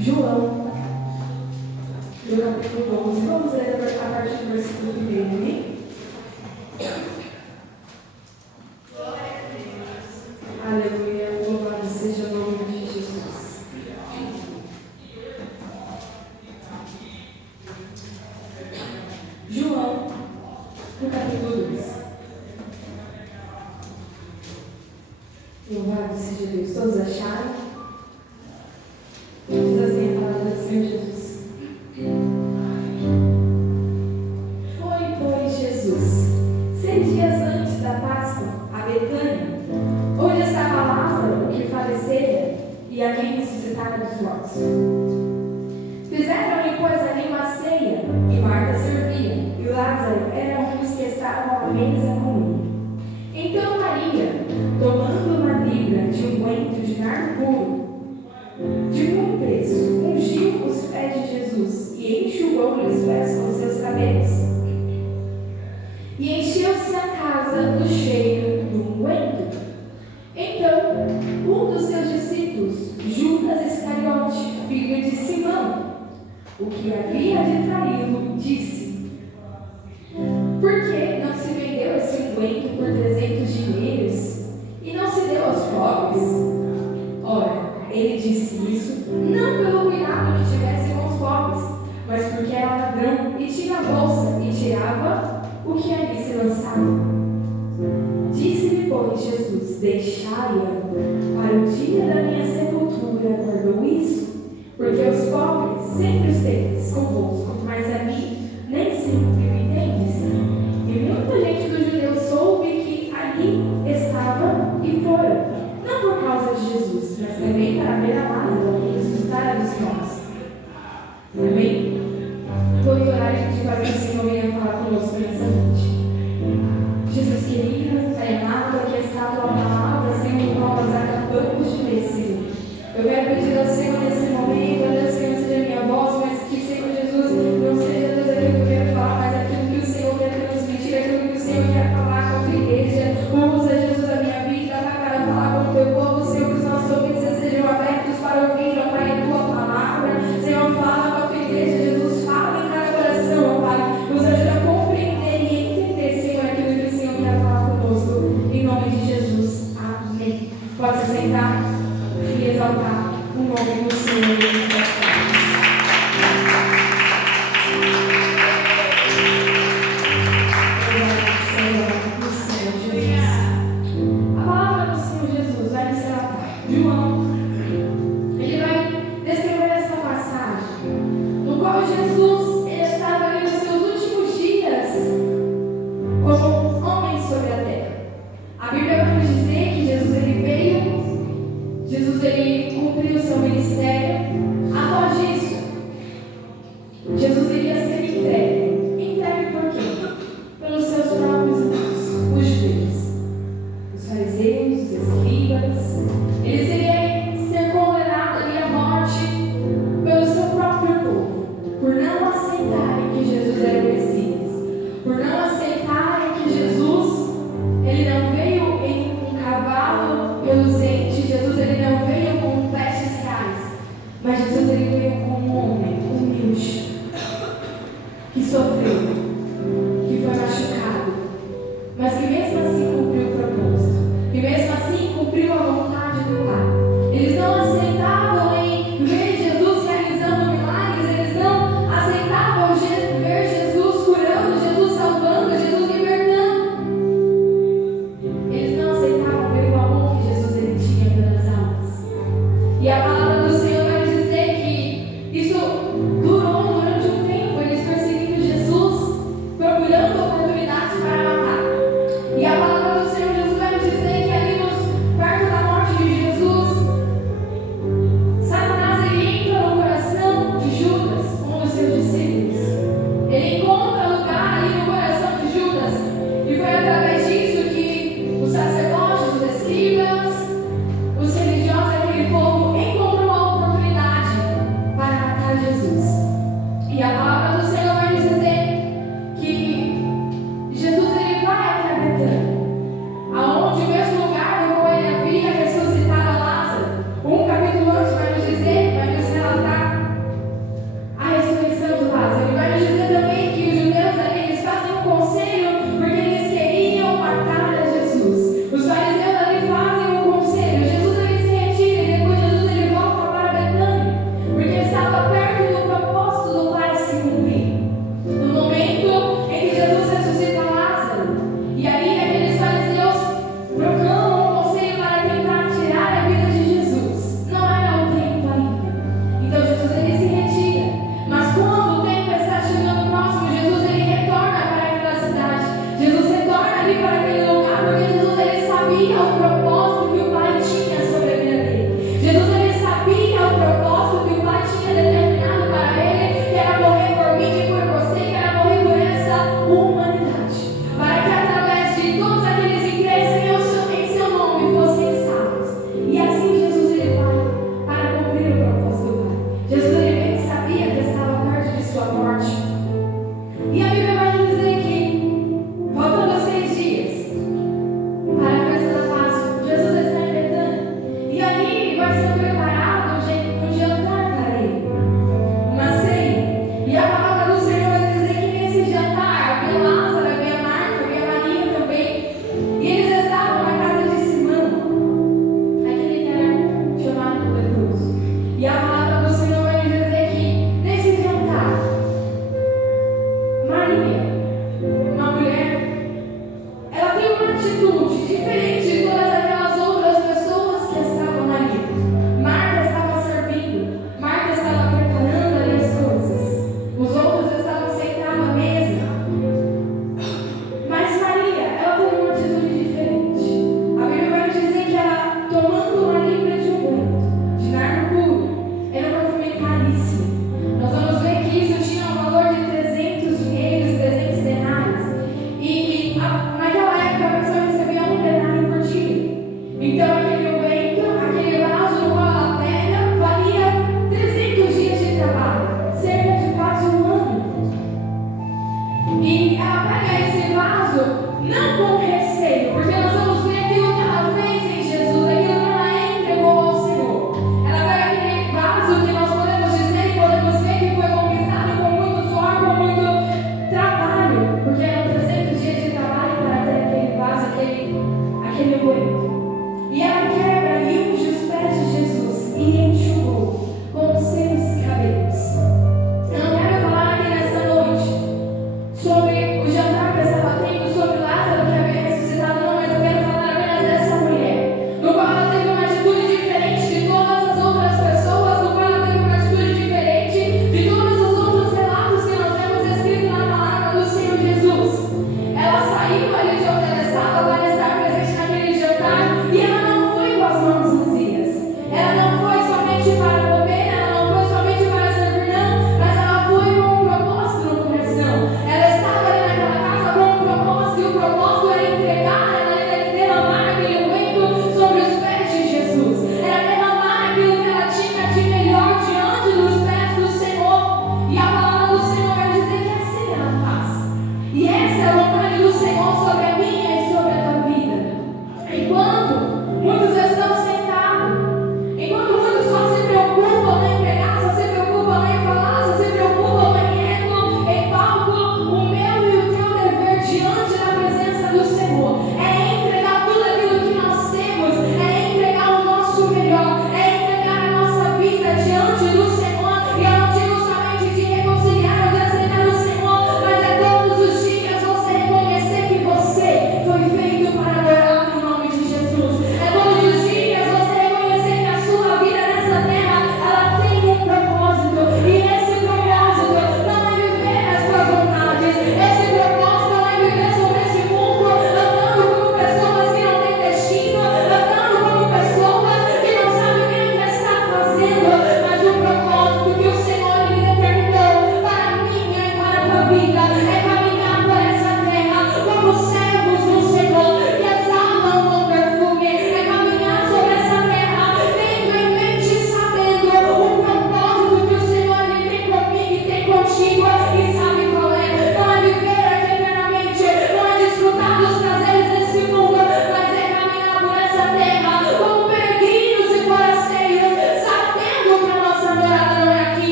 João, no capítulo 11, vamos ler a partir do versículo 1, amém? Aleluia, louvado seja o nome de Jesus. João, no capítulo 2. Louvado seja Deus. Todos acharam? Diz assim a palavra do Senhor Jesus. Foi, pois, Jesus 6 dias antes da Páscoa a Betânia, onde estava Lázaro, o que falecera, e a quem ressuscitara dos mortos. Fizeram-lhe, pois, ali uma ceia, e Marta servia, e Lázaro era um dos que estavam à mesa com ele. Então Maria, tomando uma libra de unguento de nardo puro, de muito preço, ungiu os pés de Jesus e enxugou-lhe os pés com seus cabelos. E encheu-se a casa do cheiro do unguento. Então, um dos seus discípulos, Judas Iscariote, filho de Simão, o que havia de traí-lo, disse: Por que não se vendeu esse unguento por 300 dinheiros e não se deu aos pobres? Ora, ele disse isso não pelo cuidado que tivesse com os pobres, mas porque era ladrão e tinha a bolsa e tirava o que ali se lançava. Disse-lhe, pois, Jesus: Deixai-a para o dia da minha sepultura. Guardou isso, porque os pobres sempre os tendes convosco, mas a mim nem sempre me tendes. E muita gente dos judeus soube que ali estava e fora, não por causa de Jesus, mas também para ver a Lázaro e ressuscitar dos mortos. Amém? Vamos orar e pedir para que o Senhor venha falar conosco nessa noite. Jesus querido, Pai amado, aqui está a tua palavra, Senhor, qual nós acabamos de ler, Senhor. Eu quero pedir ao Senhor nesse momento, Deus, Senhor, seja a minha voz, mas que, Senhor Jesus, não seja Deus aquilo que eu quero falar, mas aquilo que o Senhor quer transmitir, aquilo que o Senhor quer falar com a tua igreja. Usa, Jesus, a minha vida para falar com o teu povo, Senhor, que os nossos ouvidos sejam abertos para ouvir, ó Pai, a tua palavra. Senhor, fala com a tua igreja, Jesus, fala em cada coração, ó Pai. Nos ajuda a compreender e entender, Senhor, aquilo que o Senhor quer falar conosco. Em nome de Jesus. Amém. Pode se sentar e exaltar o nome do Senhor. João, ele vai descrever essa passagem, no qual Jesus estava ali nos seus últimos dias como homem sobre a terra. A Bíblia vai nos dizer que Jesus ele veio, Jesus ele cumpriu o seu ministério. Após isso, Jesus iria ser entregue. Entregue por quê? Pelos seus próprios irmãos, os judeus, os fariseus, os escribas. Ele seria ser condenado ali à morte pelo seu próprio povo, por não aceitarem que Jesus era o Messias, por não aceitarem que Jesus, ele não veio em um cavalo reluzente, Jesus ele não veio com vestes caras, mas Jesus ele veio com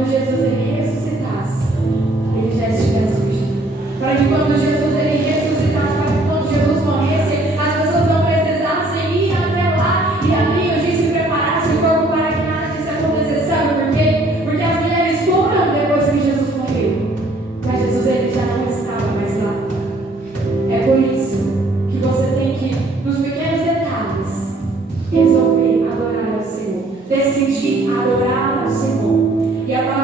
quando Jesus ele ressuscitasse, ele já estivesse fugindo. Para que quando Jesus ele ressuscitasse, para que quando Jesus morresse, as pessoas não precisassem ir até lá e ali a gente se preparasse o corpo para que nada disso acontecesse. Sabe por quê? Porque as mulheres foram depois que Jesus morreu. Mas Jesus ele já não estava mais lá. É por isso que você tem que, nos pequenos detalhes, resolver adorar ao Senhor. Decidir adorar ao Senhor. E a palavra